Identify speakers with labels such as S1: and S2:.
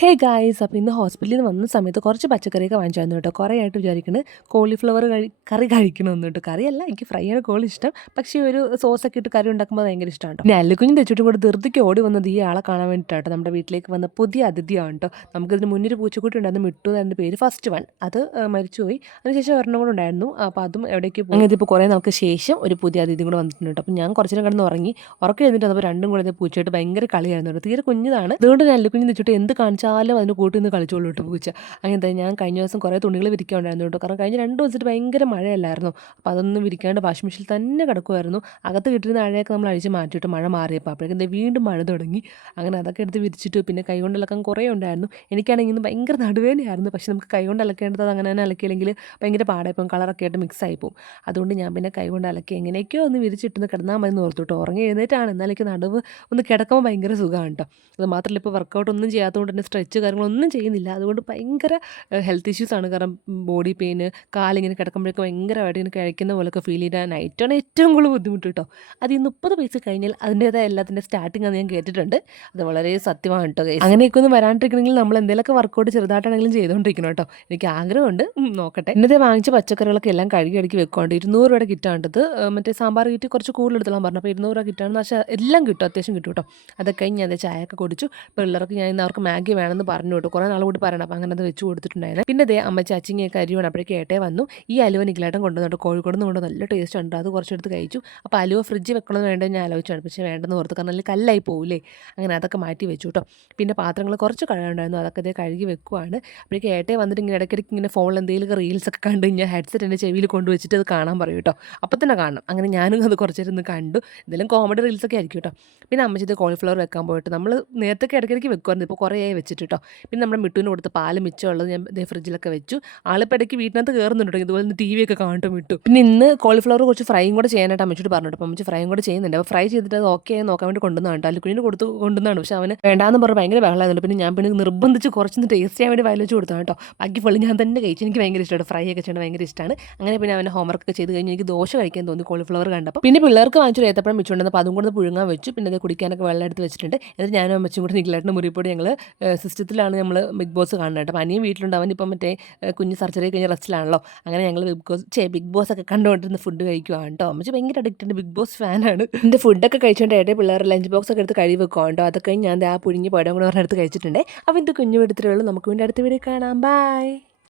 S1: Hey guys അപ്പോൾ ഇന്ന് ഹോസ്പിറ്റലിൽ നിന്ന് വന്ന സമയത്ത് കുറച്ച് പച്ചക്കറിയൊക്കെ വാങ്ങിച്ചായിരുന്നു കേട്ടോ. കുറേ ആയിട്ട് വിചാരിക്കുന്നത് കോളിഫ്ലവർ കഴി കറി കഴിക്കണമെന്ന് കേട്ടോ. കറിയല്ല എനിക്ക് ഫ്രൈ ആണ് കോളി ഇഷ്ടം. പക്ഷേ ഒരു സോസൊക്കെ ഇട്ട് കറി ഉണ്ടാക്കുമ്പോൾ ഭയങ്കര ഇഷ്ടമാണ് കേട്ടോ. അല്ലുകുഞ്ഞും തെച്ചിട്ടും കൂടെ ധൃതിക്ക് ഓടി വന്നത് ഈ ആളെ കാണാൻ വേണ്ടിയിട്ടാണ് നമ്മുടെ വീട്ടിലേക്ക് വന്ന പുതിയ അതിഥിയാണ് കേട്ടോ. നമുക്കിതിന് മുന്നൊരു പൂച്ചക്കുട്ടി ഉണ്ടായിരുന്നു മിട്ടു എന്റെ പേര്. ഫസ്റ്റ് വൺ അത് മരിച്ചുപോയി. അതിനുശേഷം ഒരെണ്ണം കൂടെ ഉണ്ടായിരുന്നു. അപ്പോൾ അതും എവിടേക്ക് പോകും അങ്ങനെ ഇപ്പോൾ കുറേ നമുക്ക് ശേഷം ഒരു പുതിയ അതിഥി കൂടെ വന്നിട്ടുണ്ട് അപ്പോൾ ഞാൻ കുറച്ച് നേരം കിടന്ന് ഉറങ്ങി. ഉറക്കം എഴുന്നിട്ട് വന്നപ്പോൾ രണ്ടും കൂടെ പൂച്ചയായിട്ട് ഭയങ്കര കളിയായിരുന്നു കേട്ടോ. തീരെ കുഞ്ഞതാണ്. അതുകൊണ്ട് ഞാൻ അല്ലുകുഞ്ഞ് വെച്ചിട്ട് എന്ത് കാണിച്ചാലും അതിന് കൂട്ടി നിന്ന് കളിച്ചോളൂ പൂച്ച. തന്നെ ഞാൻ കഴിഞ്ഞ ദിവസം കുറേ തുണികൾ വിരിക്കാണ്ടായിരുന്നു കേട്ടോ കാരണം കഴിഞ്ഞ രണ്ട് ദിവസമായിട്ട് ഭയങ്കര മഴയല്ലായിരുന്നു. അപ്പോൾ അതൊന്നും വിരിക്കാണ്ട് വാഷിംഗ് മെഷീനിൽ തന്നെ കിടക്കുമായിരുന്നു അകത്ത് കിട്ടുന്ന അഴയൊക്കെ നമ്മൾ അഴിച്ച് മാറ്റിയിട്ട് മഴ മാറിയപ്പോൾ അപ്പോഴേക്കും വീണ്ടും മഴ തുടങ്ങി. അങ്ങനെ അതൊക്കെ എടുത്ത് വിരിച്ചിട്ട്. പിന്നെ കൈ കൊണ്ട് അലക്കാൻ കുറേ ഉണ്ടായിരുന്നു. എനിക്കാണെങ്കിൽ ഇന്ന് ഭയങ്കര നടുവേദനയായിരുന്നു. പക്ഷേ നമുക്ക് കൈ കൊണ്ട് അലക്കേണ്ടത് അങ്ങനെ തന്നെ അലക്കിയില്ലെങ്കിൽ ഭയങ്കര പാടായിപ്പോൾ കളറൊക്കെ ആയിട്ട് മിക്സ് ആയി പോകും. അതുകൊണ്ട് ഞാൻ പിന്നെ കൈ കൊണ്ട് അലക്കി എങ്ങനെയൊക്കെയോ ഒന്ന് വിരിച്ചിട്ടൊന്ന് കിടന്നാൽ മതി എന്ന് ഉറങ്ങി എഴുന്നേറ്റാണ്. എന്നാലേക്ക് നടുവ് ഒന്ന് കിടക്കുമ്പോൾ ഭയങ്കര സുഖമാണ് കേട്ടോ അത് മാത്രമല്ല ഇപ്പോൾ വർക്കൗട്ട് ഒന്നും ചെയ്യാത്തതുകൊണ്ട് തന്നെ സ്ട്രെച്ച് കാര്യങ്ങളൊന്നും ചെയ്യുന്നില്ല. അതുകൊണ്ട് ഭയങ്കര ഹെൽത്ത് ഇഷ്യൂസ് ആണ്. കാരണം ബോഡി പെയിന് കാലിങ്ങനെ കിടക്കുമ്പോഴേക്കും ഭയങ്കരമായിട്ട് ഇങ്ങനെ കഴിക്കുന്ന പോലെയൊക്കെ ഫീൽ ചെയ്താൽ നൈറ്റാണ് ഏറ്റവും കൂടുതൽ ബുദ്ധിമുട്ട് കേട്ടോ. അത് ഈ മുപ്പത് വയസ്സ് കഴിഞ്ഞാൽ അതിന്റേതായ എല്ലാത്തിന്റെ സ്റ്റാർട്ടിങ് ആണ് ഞാൻ കേട്ടിട്ടുണ്ട്. അത് വളരെ സത്യമാണ് കേട്ടോ. അങ്ങനെയൊക്കെ ഒന്ന് വരാണ്ടിരിക്കണമെങ്കിൽ നമ്മൾ എന്തെങ്കിലുമൊക്കെ വർക്കൗട്ട് ചെറുതായിട്ടാണെങ്കിലും ചെയ്തുകൊണ്ടിരിക്കണം കേട്ടോ. എനിക്ക് ആഗ്രഹമുണ്ട്. നോക്കട്ടെ. ഇന്നത്തെ വാങ്ങിച്ച പച്ചക്കറികളൊക്കെ എല്ലാം കഴുകി അടുക്കി വെക്കുകൊണ്ട് ഇരുന്നൂറ് രൂപയുടെ കിറ്റാണ്ടത് മറ്റേ സാമ്പാർ കിറ്റ് കുറച്ച് കൂടുതൽ എടുത്തോളാൻ പറഞ്ഞു. അപ്പോൾ ഇരുന്നൂറ് രൂപ കിറ്റാണെന്ന് വെച്ചാൽ എല്ലാം കിട്ടും. അത്യാവശ്യം കിട്ടും കേട്ടോ. അതൊക്കെ കഴിഞ്ഞ് ഞാൻ ചായ ചായയൊക്കെ കുടിച്ചു. പിള്ളേർക്ക് ഞാൻ ഇന്ന് അവർക്ക് മാഗി വേണമെന്ന് പറഞ്ഞു കേട്ടോ കുറേ നാൾ കൂടി പറയണം. അപ്പം അങ്ങനെ അത് വെച്ച് കൊടുത്തിട്ടുണ്ടായിരുന്നു. പിന്നെ ദേ അമ്മ ചാച്ചിങ്ങയൊക്കെ അരി വേണം അപ്പോഴേക്കും ഏട്ടേ വന്നു. ഈ അലുവ നിഖിലേട്ടൻ കൊണ്ടുവന്നിട്ട് കോഴിക്കോട് നിന്ന് കൊണ്ട് നല്ല ടേസ്റ്റ് ഉണ്ട്. അത് കുറച്ചെടുത്ത് കഴിച്ചു. അപ്പോൾ അലുവ ഫ്രിഡ്ജ് വെക്കണമെന്ന് വേണ്ടത് ഞാൻ ആലോചിച്ചാണ് പക്ഷേ വേണ്ടെന്ന് ഓർത്ത് കാരണം അല്ലെങ്കിൽ കല്ലായി പോകില്ലേ അങ്ങനെ അതൊക്കെ മാറ്റി വെച്ചു കേട്ടോ പിന്നെ പാത്രങ്ങൾ കുറച്ച് കഴുകുണ്ടായിരുന്നു അതൊക്കെ ദേ കഴുകി വെക്കുവാണ്. അപ്പോഴേക്ക് ഏട്ടേ വന്നിട്ട് ഇങ്ങനെ ഇടയ്ക്കിടയ്ക്ക് ഇങ്ങനെ ഫോണിൽ എന്തെങ്കിലും റീൽസൊക്കെ കണ്ടു കഴിഞ്ഞാൽ ഹെഡ്സെറ്റ് എന്റെ ചെവിയിൽ കൊണ്ടുവച്ചിട്ട് അത് കാണാൻ പറയും കേട്ടോ അപ്പോൾ തന്നെ കാണണം. അങ്ങനെ ഞാനും അത് കുറച്ച് നേരം കണ്ടു. എന്തെങ്കിലും കോമഡി റീൽസൊക്കെ ആയിരിക്കും കേട്ടോ പിന്നെ അമ്മച്ചത് കോളിഫ്ലവർ വെക്കാൻ പോയിട്ട് നമ്മൾ നേരത്തെ ഇടയ്ക്കിടയ്ക്ക് വെക്കുമായിരുന്നു ഇപ്പോൾ കുറേ ആയി വെച്ചിട്ട്. കേട്ടോ പിന്നെ നമ്മുടെ മിട്ടുവിന് കൊടുത്ത പാൽ മിച്ചമുള്ളത് ഞാൻ ഫ്രിഡ്ജിലൊക്കെ വെച്ചു. ആളിപ്പോൾ ഇടയ്ക്ക് വീട്ടിനകത്ത് കയറുന്നുണ്ടോ ഇതുപോലെ ടി വി ഒക്കെ കാണട്ടോ മിട്ടു. പിന്നെ ഇന്ന് കോളിഫ്ലവർ കുറച്ച് ഫ്രൈയും കൂടെ ചെയ്യാനായിട്ട് അമ്മച്ചിട്ട് പറഞ്ഞു അപ്പം അമ്മച്ചി ഫ്രൈയും കൂടെ ചെയ്യുന്നുണ്ട്. അപ്പോൾ ഫ്രൈ ചെയ്തിട്ട് അത് ഓക്കെ നോക്കാൻ വേണ്ടി കൊണ്ടുവന്നാണ് അല്ലുക്കുഞ്ഞിന് കൊടുത്ത് കൊണ്ടുവന്നാണ്. പക്ഷേ അവന് വേണ്ടാന്ന് പറഞ്ഞ് ഭയങ്കര ബഹളമായിരുന്നു പിന്നെ ഞാൻ പിന്നെ നിർബന്ധിച്ച് കുറച്ചൊന്ന് ടേസ്റ്റ് ചെയ്യാൻ വേണ്ടി വയൽ വെച്ച് കൊടുത്താണ് കേട്ടോ. ബാക്കി ഫുള്ള് ഞാൻ തന്നെ കഴിച്ചു. എനിക്ക് ഭയങ്കര ഇഷ്ടമാണ് ഫ്രൈ ഒക്കെ ചെയ്യണം ഭയങ്കര ഇഷ്ടമാണ്. അങ്ങനെ പിന്നെ അവന്റെ ഹോംവർക്ക് ഒക്കെ ചെയ്ത് കഴിഞ്ഞ് എനിക്ക് ദോശ കഴിക്കാൻ തോന്നി കോളിഫ്ലവർ കണ്ടപ്പോൾ പിന്നെ പിള്ളേർക്ക് വാങ്ങിച്ചു ഏത്തപ്പഴം വെച്ചുകൊണ്ടെന്ന് അപ്പോൾ അതും കൂടെ പുഴുങ്ങാൻ വെച്ചു. പിന്നെ അത് കുടിക്കാനൊക്കെ വെള്ളം എടുത്ത് വെച്ചിട്ടുണ്ട്. എന്നിട്ട് ഞാനും അമ്മച്ചും കൂടെ നിഖിലായിട്ട് മുറിപ്പോടി ഞങ്ങൾ സിസ്റ്റത്തിലാണ് നമ്മൾ ബിഗ് ബോസ് കാണുന്നത് കേട്ടോ. അപ്പോൾ അനിയും വീട്ടിലുണ്ട്. അവനിപ്പം മറ്റേ കുഞ്ഞ് സർജറി കഴിഞ്ഞ റെസ്റ്റിലാണല്ലോ. അങ്ങനെ ഞങ്ങൾ ബിഗ് ബോസ് ചേ ബിഗ് ബോസ് ഒക്കെ കണ്ടുകൊണ്ടിരുന്ന ഫുഡ് കഴിക്കുവാണ് കേട്ടോ. അമ്മച്ചി ഭയങ്കര അഡിക്റ്റഡ് ബിഗ് ബോസ് ഫാനാണ്. എന്റെ ഫുഡൊക്കെ കഴിച്ചുകൊണ്ട് ഏട്ടേ പിള്ളേർ ലഞ്ച് ബോക്സ് ഒക്കെ എടുത്ത് കഴിവ് വെക്കുവാണ് കേട്ടോ. അതൊക്കെ ഞാൻ ആ പുഴുങ്ങി പടം കൂടെ പറഞ്ഞെടുത്ത് കഴിച്ചിട്ടുണ്ട്. അപ്പോൾ ഇത് കുഞ്ഞു എടുത്തിട്ടുള്ളൂ നമുക്ക് വീണ്ടും അടുത്ത വീഡിയോ കാണാം. ബൈ